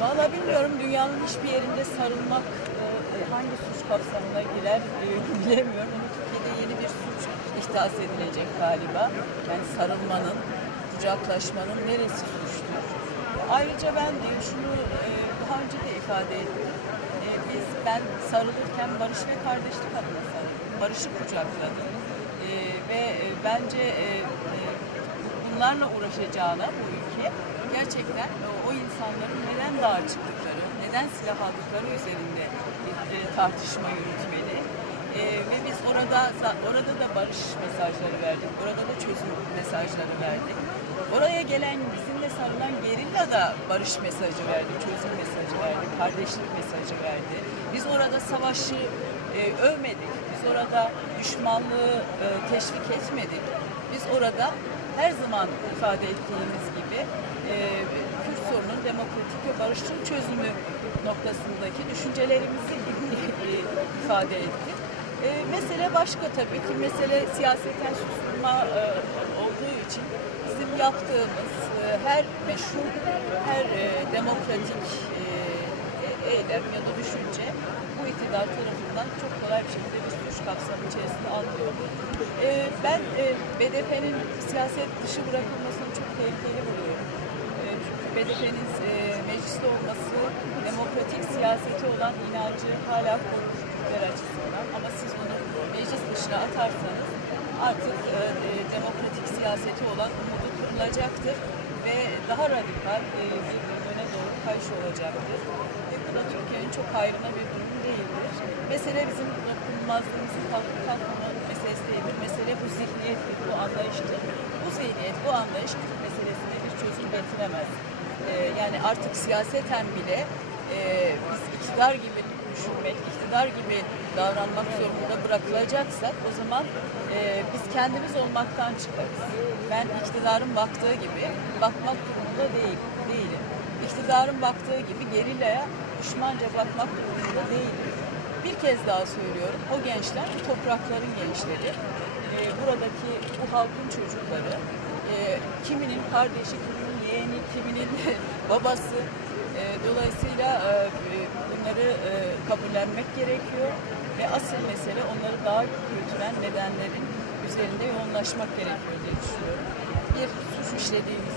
Vallahi bilmiyorum, dünyanın hiçbir yerinde sarılmak hangi suç kapsamına girer bilemiyorum. Ama Türkiye'de yeni bir suç ihdas edilecek galiba. Yani sarılmanın, kucaklaşmanın neresi suçtur? Ayrıca ben şunu daha önce de ifade ettim. Ben sarılırken barış ve kardeşlik adına sarıldım. Barışı kucakladım. Bence bunlarla uğraşacağına bu ülke gerçekten o insanların neden dağa çıktıkları, neden silah aldıkları üzerinde bir tartışma yürütmeli. Ve biz orada da barış mesajları verdik, orada da çözüm mesajları verdik. Oraya gelen, bizimle sarılan gerilla da barış mesajı verdi, çözüm mesajı verdi, kardeşlik mesajı verdi. Biz orada savaşı övmedik, biz orada düşmanlığı teşvik etmedik. Biz orada her zaman ifade ettiğimiz gibi Kürt sorunun demokratik ve barışçıl çözümü noktasındaki düşüncelerimizi ifade ettik. Mesele başka tabii ki, mesele siyaseten susturma olduğu için bizim yaptığımız her meşru, her demokratik eylem ya da düşünce bu iktidar tarafından çok kolay bir şekilde bir suç kapsamı içerisinde alınıyor. Ben BDP'nin siyaset dışı bırakılmasını çok tehlikeli buluyorum. BDP'nin mecliste olması demokratik siyasete olan inancı hala korkutucular açısından, ama siz onu meclis dışına atarsanız artık demokratik siyaseti olan umudu kırılacaktır ve daha radikal bir yöne doğru kayış olacaktır. Bu da Türkiye'nin çok hayrına bir durum değildir. Mesele bizim dokunulmazlığımızın kalkma meselesi değildir. Mesele bu zihniyettir, bu anlayıştır. Bu zihniyet, bu anlayış Kürt meselesine bir çözüm getiremez. Yani artık siyaseten bile biz iktidar gibi düşünmek, iktidar gibi davranmak zorunda bırakılacaksak o zaman biz kendimiz olmaktan çıkarız. Ben iktidarın baktığı gibi bakmak durumunda değilim. İktidarın baktığı gibi gerillaya düşmanca bakmak durumunda değilim. Bir kez daha söylüyorum, o gençler bu toprakların gençleri, buradaki bu halkın çocukları, kiminin kardeşi, kiminin yeğeni, kiminin babası. Dolayısıyla bunları kabullenmek gerekiyor ve asıl mesele onları daha götüren nedenlerin üzerinde yoğunlaşmak gerekiyor diye düşünüyorum. Bir suç işlediğimiz